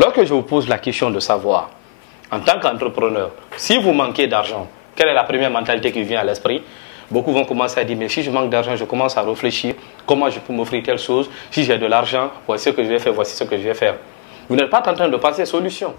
Lorsque je vous pose la question de savoir, en tant qu'entrepreneur, si vous manquez d'argent, quelle est la première mentalité qui vient à l'esprit? Beaucoup vont commencer à dire, mais si je manque d'argent, je commence à réfléchir, comment je peux m'offrir telle chose? Si j'ai de l'argent, voici ce que je vais faire, voici ce que je vais faire. Vous n'êtes pas en train de penser solution.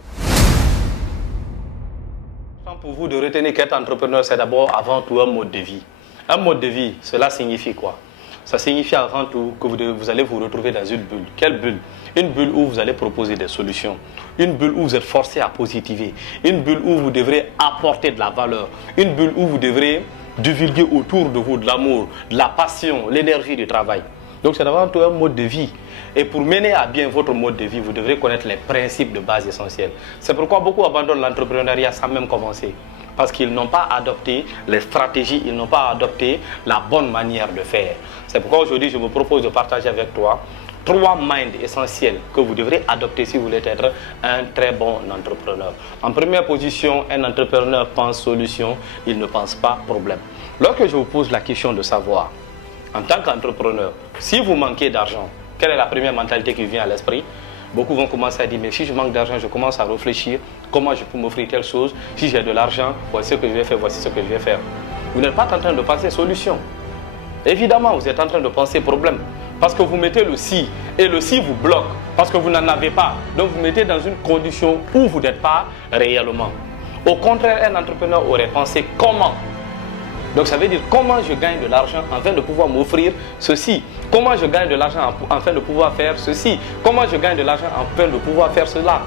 Pour vous de retenir qu'être entrepreneur, c'est d'abord avant tout un mode de vie. Un mode de vie, cela signifie quoi? Ça signifie avant tout que vous allez vous retrouver dans une bulle. Quelle bulle? Une bulle où vous allez proposer des solutions. Une bulle où vous êtes forcé à positiver. Une bulle où vous devrez apporter de la valeur. Une bulle où vous devrez divulguer autour de vous de l'amour, de la passion, l'énergie du travail. Donc c'est avant tout un mode de vie. Et pour mener à bien votre mode de vie, vous devrez connaître les principes de base essentiels. C'est pourquoi beaucoup abandonnent l'entrepreneuriat sans même commencer. Parce qu'ils n'ont pas adopté les stratégies, ils n'ont pas adopté la bonne manière de faire. C'est pourquoi aujourd'hui, je vous propose de partager avec toi 3 minds essentiels que vous devrez adopter si vous voulez être un très bon entrepreneur. En première position, un entrepreneur pense solution, il ne pense pas problème. Lorsque je vous pose la question de savoir, en tant qu'entrepreneur, si vous manquez d'argent, quelle est la première mentalité qui vient à l'esprit? Beaucoup vont commencer à dire, mais si je manque d'argent, je commence à réfléchir, comment je peux m'offrir telle chose? Si j'ai de l'argent, voici ce que je vais faire, voici ce que je vais faire. Vous n'êtes pas en train de penser solution. Évidemment, vous êtes en train de penser problème. Parce que vous mettez le si, et le si vous bloque, parce que vous n'en avez pas. Donc vous mettez dans une condition où vous n'êtes pas réellement. Au contraire, un entrepreneur aurait pensé comment. Donc ça veut dire comment je gagne de l'argent afin de pouvoir m'offrir ceci. Comment je gagne de l'argent afin de pouvoir faire ceci. Comment je gagne de l'argent afin de pouvoir faire cela.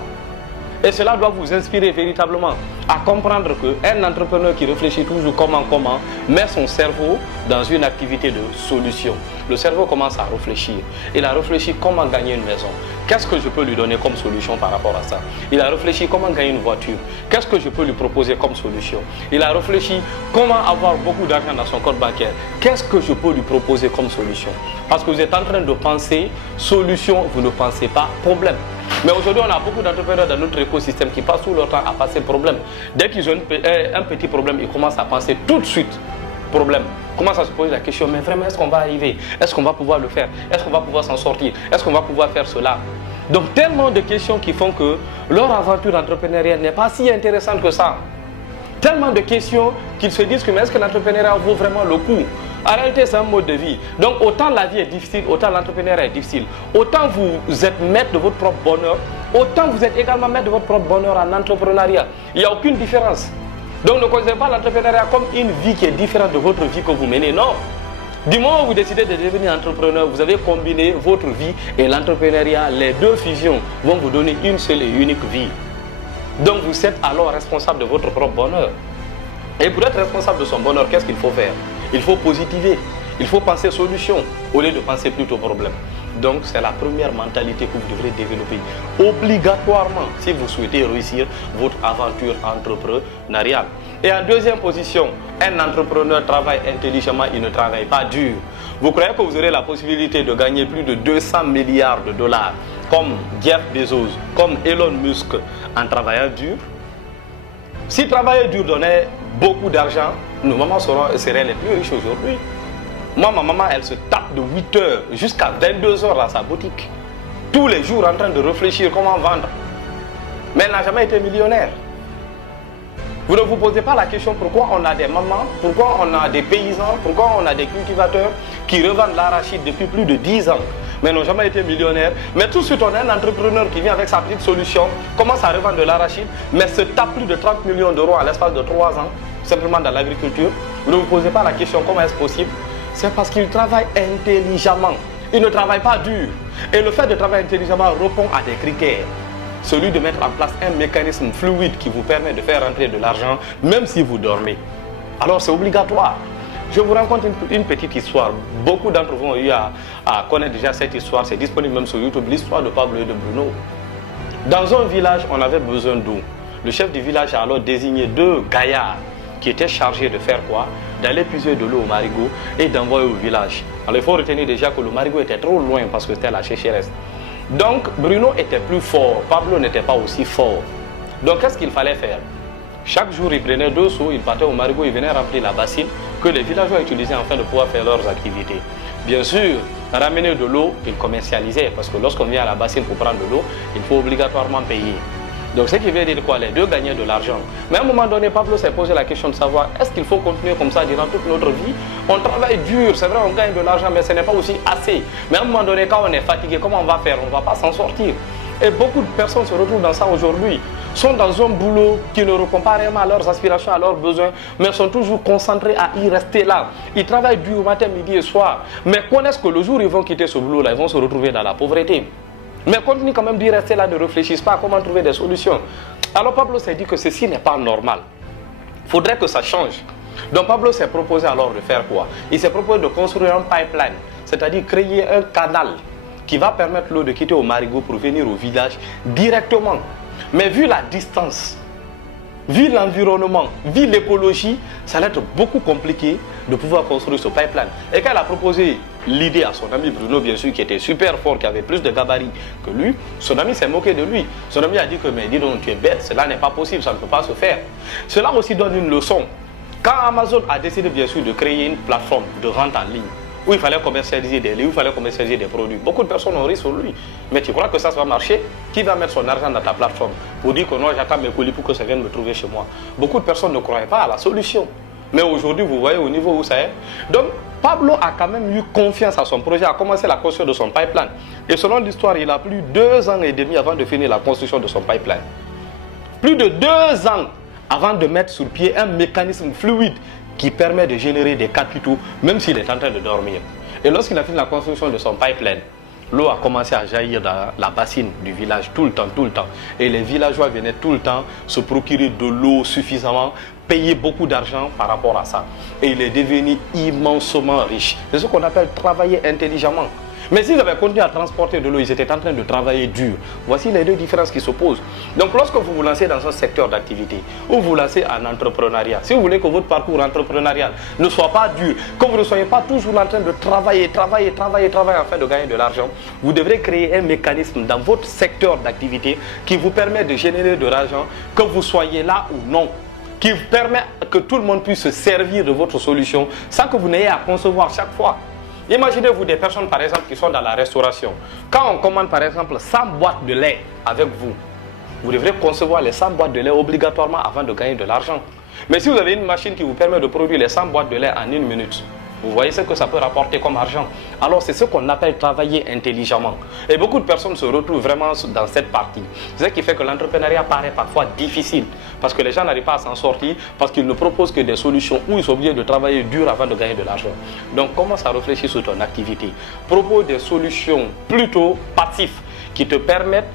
Et cela doit vous inspirer véritablement à comprendre qu'un entrepreneur qui réfléchit toujours comment met son cerveau dans une activité de solution. Le cerveau commence à réfléchir. Il a réfléchi comment gagner une maison. Qu'est-ce que je peux lui donner comme solution par rapport à ça? Il a réfléchi comment gagner une voiture. Qu'est-ce que je peux lui proposer comme solution? Il a réfléchi comment avoir beaucoup d'argent dans son compte bancaire. Qu'est-ce que je peux lui proposer comme solution? Parce que vous êtes en train de penser solution, vous ne pensez pas problème. Mais aujourd'hui, on a beaucoup d'entrepreneurs dans notre écosystème qui passent tout leur temps à passer problème. Dès qu'ils ont un petit problème, ils commencent à penser tout de suite problème. Commencent à se poser la question, mais vraiment, est-ce qu'on va arriver? Est-ce qu'on va pouvoir le faire? Est-ce qu'on va pouvoir s'en sortir? Est-ce qu'on va pouvoir faire cela? Donc, tellement de questions qui font que leur aventure entrepreneuriale n'est pas si intéressante que ça. Tellement de questions qu'ils se disent que, mais est-ce que l'entrepreneuriat vaut vraiment le coup? En réalité, c'est un mode de vie. Donc, autant la vie est difficile, autant l'entrepreneuriat est difficile. Autant vous êtes maître de votre propre bonheur, autant vous êtes également maître de votre propre bonheur en entrepreneuriat. Il n'y a aucune différence. Donc, ne considérez pas l'entrepreneuriat comme une vie qui est différente de votre vie que vous menez. Non. Du moment où vous décidez de devenir entrepreneur, vous avez combiné votre vie et l'entrepreneuriat. Les deux fusions vont vous donner une seule et unique vie. Donc, vous êtes alors responsable de votre propre bonheur. Et pour être responsable de son bonheur, qu'est-ce qu'il faut faire? Il faut positiver, il faut penser solution au lieu de penser plutôt problème. Donc c'est la première mentalité que vous devrez développer obligatoirement si vous souhaitez réussir votre aventure entrepreneuriale. Et en deuxième position, un entrepreneur travaille intelligemment, il ne travaille pas dur. Vous croyez que vous aurez la possibilité de gagner plus de 200 milliards de dollars comme Jeff Bezos, comme Elon Musk en travaillant dur? Si travailler dur donnait beaucoup d'argent, nos mamans seraient les plus riches aujourd'hui. Moi, ma maman, elle se tape de 8 heures jusqu'à 22 heures dans sa boutique. Tous les jours en train de réfléchir comment vendre. Mais elle n'a jamais été millionnaire. Vous ne vous posez pas la question pourquoi on a des mamans, pourquoi on a des paysans, pourquoi on a des cultivateurs qui revendent l'arachide depuis plus de 10 ans, mais n'ont jamais été millionnaires. Mais tout de suite, on a un entrepreneur qui vient avec sa petite solution, commence à revendre de l'arachide, mais se tape plus de 30 millions d'euros à l'espace de 3 ans, simplement dans l'agriculture. Vous ne vous posez pas la question comment est-ce possible? C'est parce qu'il travaille intelligemment. Il ne travaille pas dur. Et le fait de travailler intelligemment répond à des critères. Celui de mettre en place un mécanisme fluide qui vous permet de faire rentrer de l'argent, même si vous dormez. Alors c'est obligatoire. Je vous raconte une petite histoire. Beaucoup d'entre vous ont eu à connaître déjà cette histoire. C'est disponible même sur YouTube, l'histoire de Pablo et de Bruno. Dans un village, on avait besoin d'eau. Le chef du village a alors désigné 2 gaillards qui étaient chargés de faire quoi? D'aller puiser de l'eau au marigot et d'envoyer au village. Alors il faut retenir déjà que le marigot était trop loin parce que c'était la sécheresse. Donc Bruno était plus fort, Pablo n'était pas aussi fort. Donc qu'est-ce qu'il fallait faire? Chaque jour, ils prenaient 2 seaux, ils partaient au marigot, ils venaient remplir la bassine que les villageois utilisaient afin de pouvoir faire leurs activités. Bien sûr, ramener de l'eau, ils commercialisaient. Parce que lorsqu'on vient à la bassine pour prendre de l'eau, il faut obligatoirement payer. Donc ce qui veut dire quoi? Les deux gagnaient de l'argent. Mais à un moment donné, Pablo s'est posé la question de savoir, est-ce qu'il faut continuer comme ça durant toute notre vie? On travaille dur, c'est vrai, on gagne de l'argent, mais ce n'est pas aussi assez. Mais à un moment donné, quand on est fatigué, comment on va faire? On ne va pas s'en sortir. Et beaucoup de personnes se retrouvent dans ça aujourd'hui, sont dans un boulot qui ne répond pas réellement à leurs aspirations, à leurs besoins, mais sont toujours concentrés à y rester là. Ils travaillent dur matin, midi et soir, mais connaissent que le jour où ils vont quitter ce boulot-là, ils vont se retrouver dans la pauvreté. Mais continuent quand même d'y rester là, ne réfléchissent pas à comment trouver des solutions. Alors Pablo s'est dit que ceci n'est pas normal. Il faudrait que ça change. Donc Pablo s'est proposé alors de faire quoi? Il s'est proposé de construire un pipeline, c'est-à-dire créer un canal qui va permettre l'eau de quitter au Marigot pour venir au village directement. Mais vu la distance, vu l'environnement, vu l'écologie, ça va être beaucoup compliqué de pouvoir construire ce pipeline. Et quand elle a proposé l'idée à son ami Bruno, bien sûr, qui était super fort, qui avait plus de gabarit que lui, son ami s'est moqué de lui. Son ami a dit que, mais dis donc, tu es bête, cela n'est pas possible, ça ne peut pas se faire. Cela aussi donne une leçon. Quand Amazon a décidé, bien sûr, de créer une plateforme de vente en ligne, où il fallait commercialiser des livres, où il fallait commercialiser des produits, beaucoup de personnes ont ri sur lui. Mais tu crois que ça va marcher? Qui va mettre son argent dans ta plateforme pour dire que non, j'attends mes colis pour que ça vienne me trouver chez moi? Beaucoup de personnes ne croyaient pas à la solution. Mais aujourd'hui, vous voyez au niveau où ça est. Donc, Pablo a quand même eu confiance à son projet, a commencé la construction de son pipeline. Et selon l'histoire, il a pris 2 ans et demi avant de finir la construction de son pipeline. Plus de 2 ans avant de mettre sur pied un mécanisme fluide qui permet de générer des capitaux, même s'il est en train de dormir. Et lorsqu'il a fini la construction de son pipeline, l'eau a commencé à jaillir dans la bassine du village tout le temps. Et les villageois venaient tout le temps se procurer de l'eau suffisamment, payer beaucoup d'argent par rapport à ça. Et il est devenu immensement riche. C'est ce qu'on appelle travailler intelligemment. Mais s'ils avaient continué à transporter de l'eau, ils étaient en train de travailler dur. Voici les deux différences qui s'opposent. Donc lorsque vous vous lancez dans un secteur d'activité, ou vous lancez en entrepreneuriat, si vous voulez que votre parcours entrepreneurial ne soit pas dur, que vous ne soyez pas toujours en train de travailler afin de gagner de l'argent, vous devrez créer un mécanisme dans votre secteur d'activité qui vous permet de générer de l'argent, que vous soyez là ou non, qui permet que tout le monde puisse se servir de votre solution sans que vous n'ayez à concevoir chaque fois. Imaginez-vous des personnes par exemple qui sont dans la restauration. Quand on commande par exemple 100 boîtes de lait avec vous, vous devrez concevoir les 100 boîtes de lait obligatoirement avant de gagner de l'argent. Mais si vous avez une machine qui vous permet de produire les 100 boîtes de lait en 1 minute, vous voyez ce que ça peut rapporter comme argent. Alors c'est ce qu'on appelle travailler intelligemment. Et beaucoup de personnes se retrouvent vraiment dans cette partie. C'est ce qui fait que l'entrepreneuriat paraît parfois difficile. Parce que les gens n'arrivent pas à s'en sortir, parce qu'ils ne proposent que des solutions où ils sont obligés de travailler dur avant de gagner de l'argent. Donc commence à réfléchir sur ton activité. Propose des solutions plutôt passives qui te permettent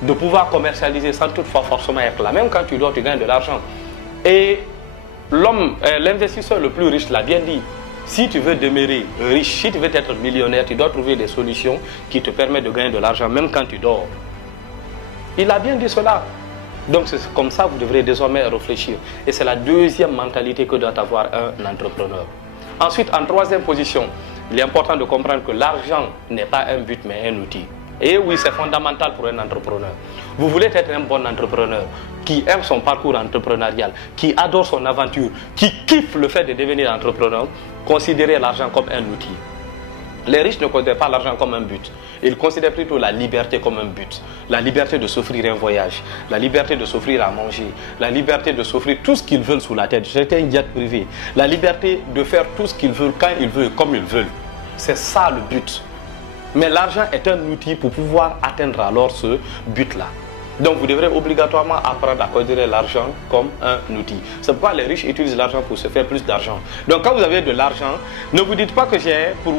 de pouvoir commercialiser sans toutefois forcément être là. Même quand tu dors, tu gagnes de l'argent. Et l'investisseur le plus riche l'a bien dit. Si tu veux demeurer riche, si tu veux être millionnaire, tu dois trouver des solutions qui te permettent de gagner de l'argent même quand tu dors. Il a bien dit cela. Donc c'est comme ça que vous devrez désormais réfléchir. Et c'est la deuxième mentalité que doit avoir un entrepreneur. Ensuite, en troisième position, il est important de comprendre que l'argent n'est pas un but mais un outil. Et oui, c'est fondamental pour un entrepreneur. Vous voulez être un bon entrepreneur qui aime son parcours entrepreneurial, qui adore son aventure, qui kiffe le fait de devenir entrepreneur, considérez l'argent comme un outil. Les riches ne considèrent pas l'argent comme un but. Ils considèrent plutôt la liberté comme un but. La liberté de s'offrir un voyage, la liberté de s'offrir à manger, la liberté de s'offrir tout ce qu'ils veulent sous la tête. C'est un jet privé. La liberté de faire tout ce qu'ils veulent, quand ils veulent, comme ils veulent. C'est ça le but. Mais l'argent est un outil pour pouvoir atteindre alors ce but-là. Donc vous devrez obligatoirement apprendre à considérer l'argent comme un outil. C'est pourquoi les riches utilisent l'argent pour se faire plus d'argent. Donc quand vous avez de l'argent, ne vous dites pas que j'ai pour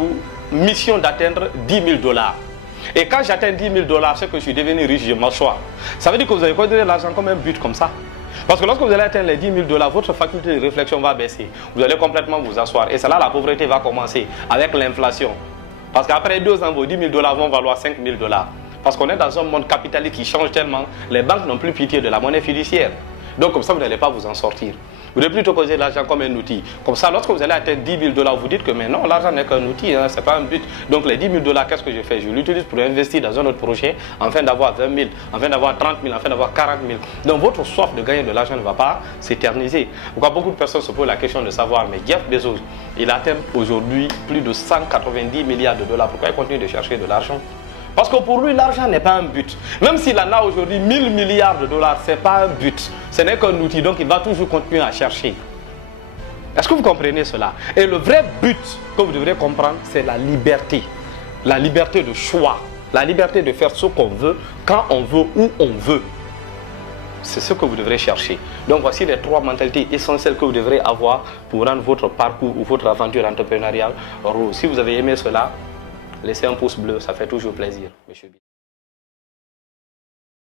mission d'atteindre 10 000 $. Et quand j'atteins 10 000 $, c'est que je suis devenu riche, je m'assois. Ça veut dire que vous avez considéré l'argent comme un but comme ça. Parce que lorsque vous allez atteindre les 10 000 $, votre faculté de réflexion va baisser. Vous allez complètement vous asseoir. Et c'est là la pauvreté va commencer avec l'inflation. Parce qu'après 2 ans, vos 10 000 $ vont valoir 5 000 $. Parce qu'on est dans un monde capitaliste qui change tellement, les banques n'ont plus pitié de la monnaie fiduciaire. Donc comme ça, vous n'allez pas vous en sortir. Vous devez plutôt causer l'argent comme un outil. Comme ça, lorsque vous allez atteindre 10 000 $, vous dites que mais non, l'argent n'est qu'un outil, hein, ce n'est pas un but. Donc les 10 000 $, qu'est-ce que je fais? Je l'utilise pour investir dans un autre projet, afin d'avoir 20 000, afin d'avoir 30 000, afin d'avoir 40 000. Donc votre soif de gagner de l'argent ne va pas s'éterniser. Pourquoi beaucoup de personnes se posent la question de savoir, mais Jeff Bezos, il atteint aujourd'hui plus de 190 milliards $. Pourquoi il continue de chercher de l'argent? Parce que pour lui, l'argent n'est pas un but. Même s'il en a aujourd'hui 1000 milliards $, ce n'est pas un but. Ce n'est qu'un outil, donc il va toujours continuer à chercher. Est-ce que vous comprenez cela? Et le vrai but que vous devrez comprendre, c'est la liberté. La liberté de choix. La liberté de faire ce qu'on veut, quand on veut, où on veut. C'est ce que vous devrez chercher. Donc voici les 3 mentalités essentielles que vous devrez avoir pour rendre votre parcours ou votre aventure entrepreneuriale rose. Si vous avez aimé cela, laissez un pouce bleu, ça fait toujours plaisir, monsieur.